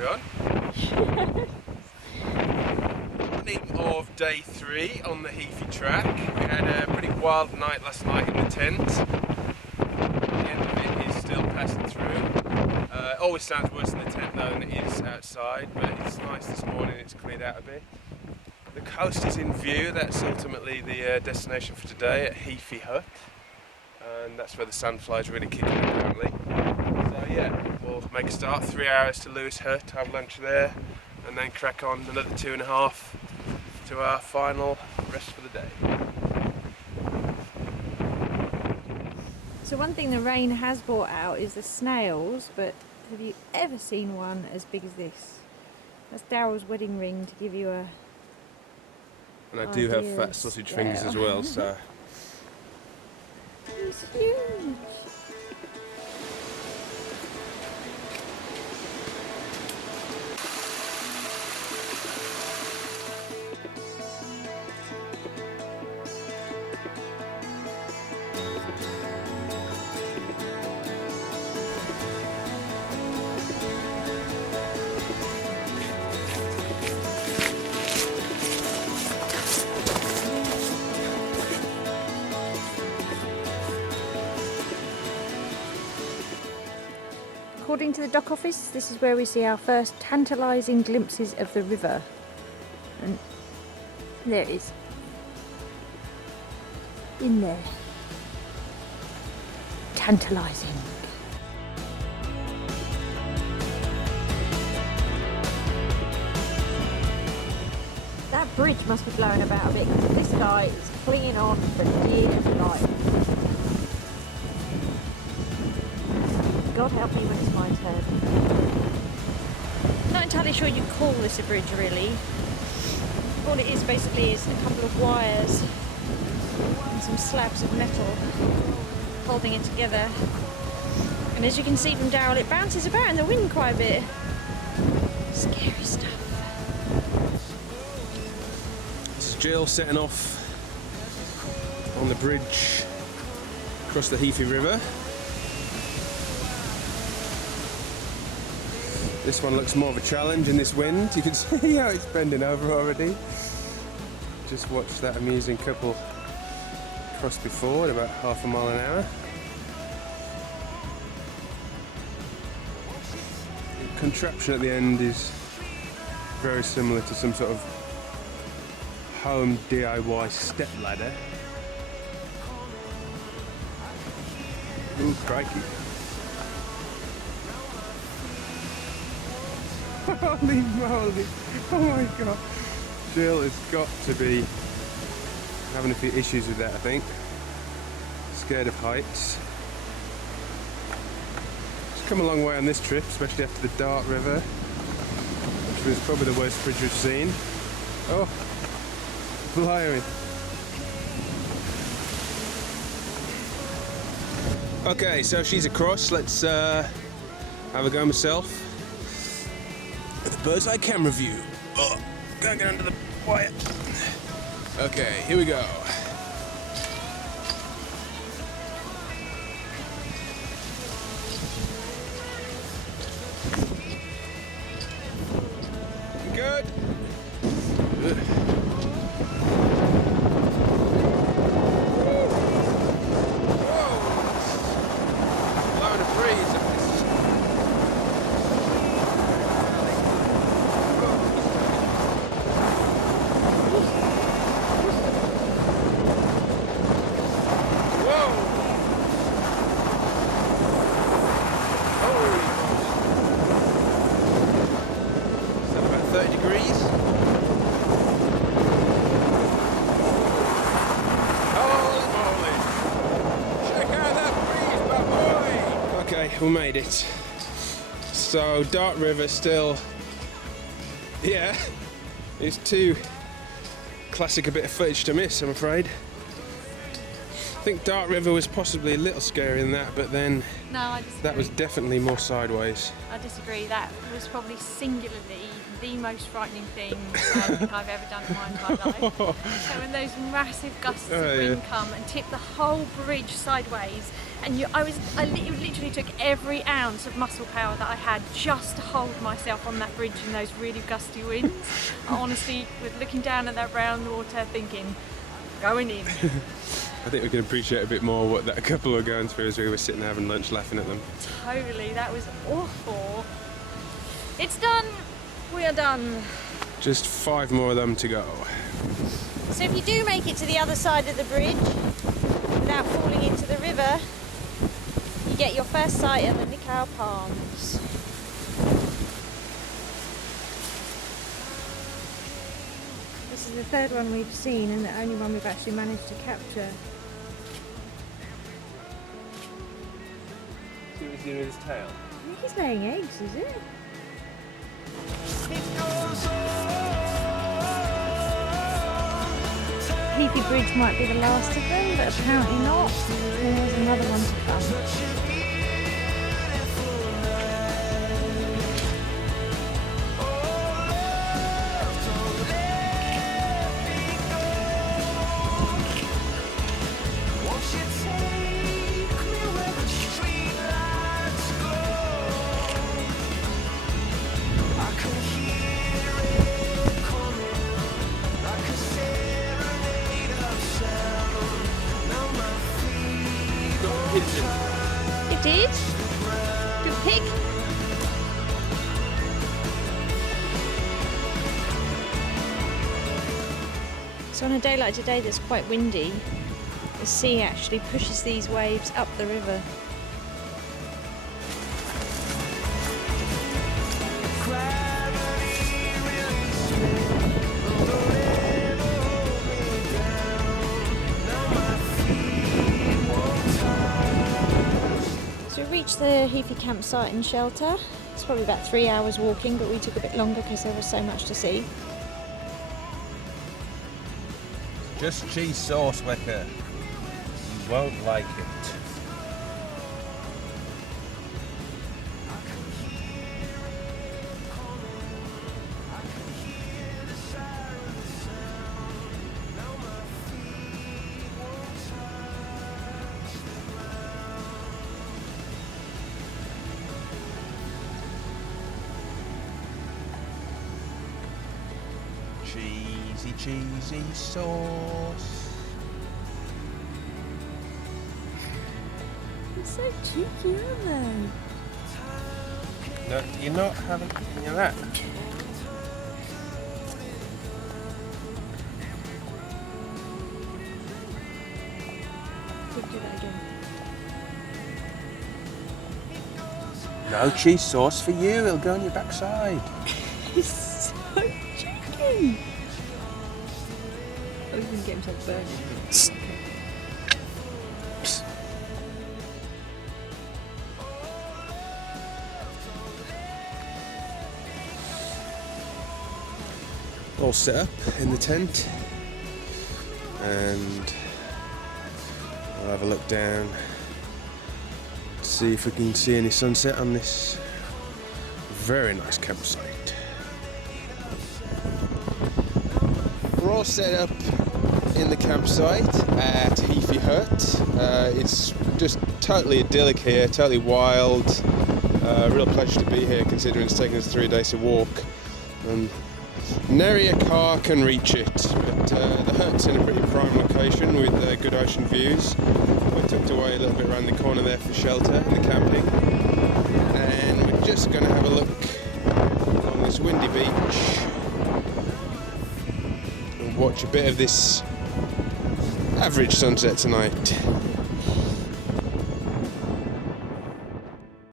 everyone. Morning of day 3 on the Heaphy Track. We had a pretty wild night last night in the tent. The end of it is still passing through. It always sounds worse in the tent though than it is outside, but it's nice this morning, it's cleared out a bit. The coast is in view, that's ultimately the destination for today at Heaphy Hut. And that's where the sandflies really kick in apparently. So yeah, we'll make a start, 3 hours to Lewis Hut, have lunch there, and then crack on another 2.5 to our final rest for the day. So one thing the rain has brought out is the snails, but have you ever seen one as big as this? That's Daryl's wedding ring to give you a... And I do have fat sausage fingers as well, so... It's huge! According to the dock office, this is where we see our first tantalising glimpses of the river. And there it is. In there. Tantalising. That bridge must be blowing about a bit because this guy is clinging on for dear life. God help me when it's my turn. Not entirely sure you'd call this a bridge really. All it is basically is a couple of wires and some slabs of metal holding it together. And as you can see from Daryl, it bounces about in the wind quite a bit. Scary stuff. This is Jill setting off on the bridge across the Heaphy River. This one looks more of a challenge in this wind. You can see how it's bending over already. Just watched that amusing couple cross before at about half a mile an hour. The contraption at the end is very similar to some sort of home DIY step ladder. Ooh, crikey. Holy moly, oh my god. Jill has got to be having a few issues with that, I think. Scared of heights. She's come a long way on this trip, especially after the Dart River, which was probably the worst bridge we've seen. Oh, blimey. Okay, so she's across, let's have a go myself. With a bird's eye camera view. Oh, gotta get under the wire. Okay, here we go. Good. Whoa! Blowing a breeze. We made it. So Dart River still, yeah, it's too classic a bit of footage to miss, I'm afraid. I think Dart River was possibly a little scarier than that, but then No, I disagree. That was definitely more sideways. I disagree. That was probably singularly the most frightening thing I think I've ever done in my entire life. So when those massive gusts of wind come and tip the whole bridge sideways, and it literally took every ounce of muscle power that I had just to hold myself on that bridge in those really gusty winds. I honestly was looking down at that brown water thinking, going in. I think we can appreciate a bit more what that couple were going through as we were sitting having lunch laughing at them. Totally, that was awful. It's done. We are done. Just 5 more of them to go. So if you do make it to the other side of the bridge without falling into the river, you get your first sight of the Nicao Palms. This is the third one we've seen and the only one we've actually managed to capture. See what he's doing with his tail? I think he's laying eggs, is it? Heaphy Bridge might be the last of them, but apparently not. There's another one to come. It did. Good pick. So on a day like today that's quite windy, the sea actually pushes these waves up the river. So we reached the Heaphy campsite and shelter. It's probably about 3 hours walking, but we took a bit longer because there was so much to see. Just cheese sauce, Wicker. You won't like it. Cheesy, cheesy sauce. They're so cheeky, aren't they? No, you're not having any of that. Quick, do that again. No cheese sauce for you, it'll go on your backside. He's so cheeky. Oh, he's going to get himself burned. All set up in the tent, and I'll have a look down to see if we can see any sunset on this very nice campsite. We're all set up in the campsite at Heaphy Hut. It's just totally idyllic here, totally wild. Real pleasure to be here considering it's taken us 3 days to walk. Nary a car can reach it, but the hut's in a pretty prime location with good ocean views. We're tucked away a little bit around the corner there for shelter in the camping, and we're just going to have a look on this windy beach and watch a bit of this average sunset tonight.